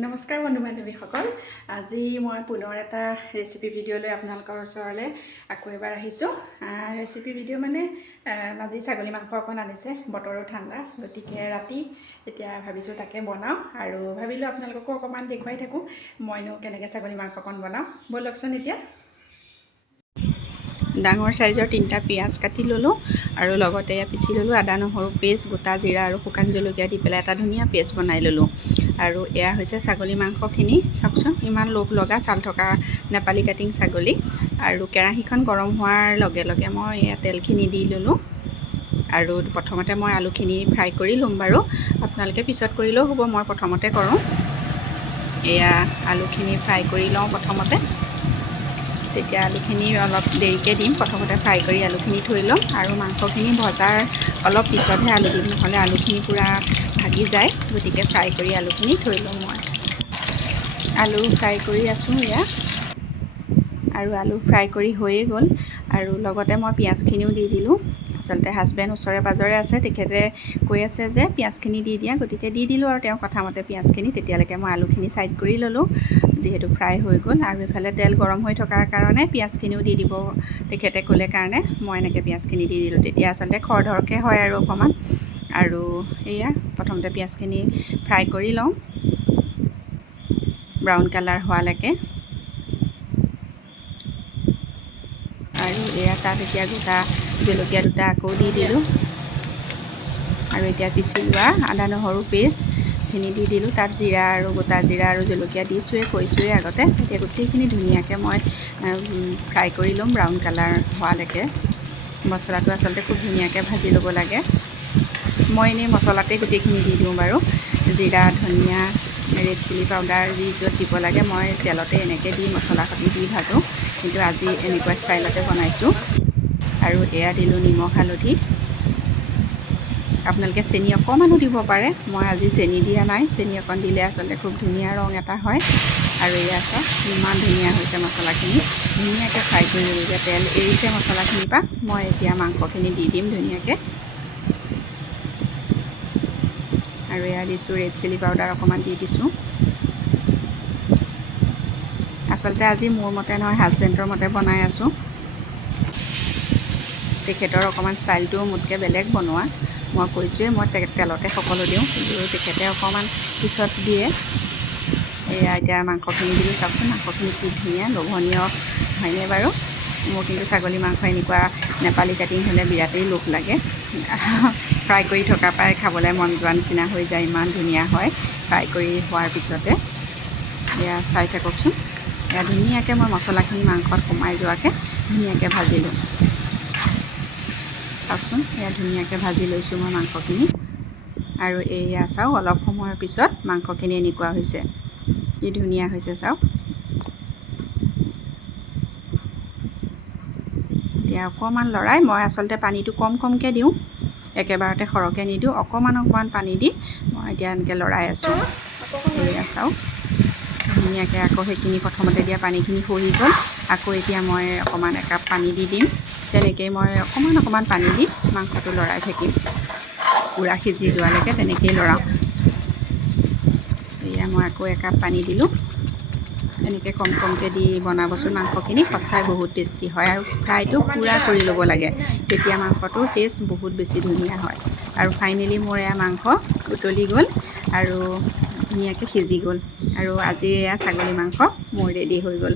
নমস্কাৰ বন্ধু বান্ধৱীসকল আজি মই পুনৰ এটা ৰেচিপি ভিডিঅ' লৈ আপোনালোকৰ ওচৰলৈ আকৌ এবাৰ আহিছোঁ। ৰেচিপি ভিডিঅ' মানে আজি ছাগলী মাংস অকণ আনিছে, বতৰো ঠাণ্ডা। গতিকে ৰাতি এতিয়া ভাবিছোঁ তাকে বনাওঁ আৰু ভাবিলোঁ আপোনালোককো অকণমান দেখুৱাই থাকোঁ। মইনো কেনেকৈ ছাগলী মাংস মাংসকণ বনাওঁ। ব'লকচোন এতিয়া। ডাঙৰ চাইজৰ তিনিটা পিঁয়াজ কাটি ল'লোঁ আৰু লগতে এয়া পিচি ল'লোঁ আদা নহৰু পেষ্ট গোটা জিৰা আৰু শুকান জলকীয়া দি পেলাই এটা ধুনীয়া পেষ্ট বনাই ল'লোঁ। আৰু এয়া হৈছে ছাগলী মাংসখিনি। চাওকচোন ইমান লোভ লগা ছাল থকা নেপালী কাটিং ছাগলী। আৰু কেৰাহীখন গৰম হোৱাৰ লগে লগে মই এয়া তেলখিনি দি ল'লোঁ। আৰু প্ৰথমতে মই আলুখিনি ফ্ৰাই কৰি ল'ম বাৰু। আপোনালোকে পিছত কৰিলেও হ'ব মই প্ৰথমতে কৰোঁ। এয়া আলুখিনি ফ্ৰাই কৰি লওঁ প্ৰথমতে। তেতিয়া আলুখিনি অলপ দেৰিকৈ দিম। প্ৰথমতে ফ্ৰাই কৰি আলুখিনি থৈ ল'ম আৰু মাংসখিনি ভজাৰ অলপ পিছতহে আলু দিম নহ'লে আলুখিনি পূৰা ভাগি যায়। গতিকে ফ্ৰাই কৰি আলুখিনি থৈ ল'ম মই। আলু ফ্ৰাই কৰি আছোঁ এয়া। আৰু আলু ফ্ৰাই কৰি হৈয়ে গ'ল। আৰু লগতে মই পিঁয়াজখিনিও দি দিলোঁ। আচলতে হাজবেণ্ড ওচৰে পাজৰে আছে তেখেতে কৈ আছে যে পিঁয়াজখিনি দি দিয়া। গতিকে দি দিলোঁ আৰু তেওঁ কথামতে পিঁয়াজখিনি তেতিয়ালৈকে মই আলুখিনি ছাইড কৰি ল'লোঁ যিহেতু ফ্ৰাই হৈ গ'ল। আৰু ইফালে তেল গৰম হৈ থকাৰ কাৰণে পিঁয়াজখিনিও দি দিব তেখেতে ক'লে কাৰণে মই এনেকৈ পিঁয়াজখিনি দি দিলোঁ। তেতিয়া আচলতে খৰধৰকৈ হয় আৰু অকণমান। আৰু এয়া প্ৰথমতে পিঁয়াজখিনি ফ্ৰাই কৰি লওঁ। ব্ৰাউন কালাৰ হোৱালৈকে। আৰু এয়া তাত এতিয়া গোটা জলকীয়া দুটা আকৌ দি দিলোঁ। আৰু এতিয়া পিচি লোৱা আদা নহৰু পেষ্টখিনি দি দিলোঁ। তাত জিৰা আৰু গোটা জিৰা আৰু জলকীয়া দিছোঁৱে কৈছোঁৱে আগতে। এতিয়া গোটেইখিনি ধুনীয়াকৈ মই ফ্ৰাই কৰি ল'ম ব্ৰাউন কালাৰ হোৱালৈকে। মছলাটো আচলতে খুব ধুনীয়াকৈ ভাজি ল'ব লাগে। মই এনেই মছলাতেই গোটেইখিনি দি দিওঁ বাৰু। জিৰা, ধনিয়া ৰেড চিলি পাউডাৰ যি য'ত দিব লাগে মই তেলতে এনেকৈ দি মছলা সতি দি ভাজোঁ। কিন্তু আজি এনেকুৱা ষ্টাইলতে বনাইছোঁ। আৰু এয়া দিলোঁ নিমখ হালধি। আপোনালোকে চেনি অকণমানো দিব পাৰে। মই আজি চেনি দিয়া নাই। চেনি অকণ দিলে আচলতে খুব ধুনীয়া ৰং এটা হয়। আৰু এয়া চাওক ইমান ধুনীয়া হৈছে মছলাখিনি। ধুনীয়াকৈ ফ্ৰাই কৰি ল'লোঁ। তেল এৰিছে মছলাখিনিৰ পৰা। মই এতিয়া মাংসখিনি দি দিম ধুনীয়াকৈ। আৰু এয়া দিছোঁ ৰেড চিলি পাউডাৰ অকণমান দি দিছোঁ। আচলতে আজি মোৰ মতে নহয় হাজবেণ্ডৰ মতে বনাই আছোঁ। তেখেতৰ অকণমান ষ্টাইলটোও মোতকৈ বেলেগ বনোৱা। মই কৈছোঁৱেই মই তেলতে সকলো দিওঁ কিন্তু তেখেতে অকণমান পিছত দিয়ে। এয়া এতিয়া মাংসখিনি দিলোঁ। চাওকচোন মাংসখিনি কি ধুনীয়া লোভনীয় হয়নে বাৰু? মোৰ কিন্তু ছাগলী মাংস এনেকুৱা নেপালী কাটিং হ'লে বিৰাটেই লোভ লাগে। ফ্ৰাই কৰি থকা পৰাই খাবলৈ মন যোৱা নিচিনা হৈ যায় ইমান ধুনীয়া হয়। ফ্ৰাই কৰি হোৱাৰ পিছতে। এয়া চাই থাককচোন। এয়া ধুনীয়াকৈ মই মছলাখিনি মাংসত সোমাই যোৱাকৈ ধুনীয়াকৈ ভাজিলোঁ। চাওকচোন এয়া ধুনীয়াকৈ ভাজি লৈছোঁ মই মাংসখিনি। আৰু এয়া চাওক অলপ সময়ৰ পিছত মাংসখিনি এনেকুৱা হৈছে। কি ধুনীয়া হৈছে চাওক এতিয়া অকণমান লৰাই মই আচলতে পানীটো কম কমকৈ দিওঁ। একেবাৰতে সৰহকৈ নিদিওঁ অকণমান অকণমান পানী দি মই এতিয়া এনেকৈ লৰাই আছোঁ। এয়া চাওক ধুনীয়াকৈ আকৌ সেইখিনি প্ৰথমতে দিয়া পানীখিনি সৰি গ'ল। আকৌ এতিয়া মই অকণমান একাপ পানী দি দিম। তেনেকৈয়ে মই অকণমান অকণমান পানী দি মাংসটো লৰাই থাকিম। পূৰা সিজি যোৱালৈকে তেনেকৈয়ে লৰাওঁ। এয়া মই আকৌ একাপ পানী দিলোঁ। এনেকৈ কম কমকৈ দি বনাবচোন মাংসখিনি সঁচাই বহুত টেষ্টি হয় আৰু ফ্ৰাইটো পূৰা কৰি ল'ব লাগে। তেতিয়া মাংসটোৰ টেষ্ট বহুত বেছি ধুনীয়া হয়। আৰু ফাইনেলি মোৰ এয়া মাংস উতলি গ'ল আৰু ধুনীয়াকৈ সিজি গ'ল। আৰু আজি এয়া ছাগলী মাংস মোৰ ৰেডি হৈ গ'ল।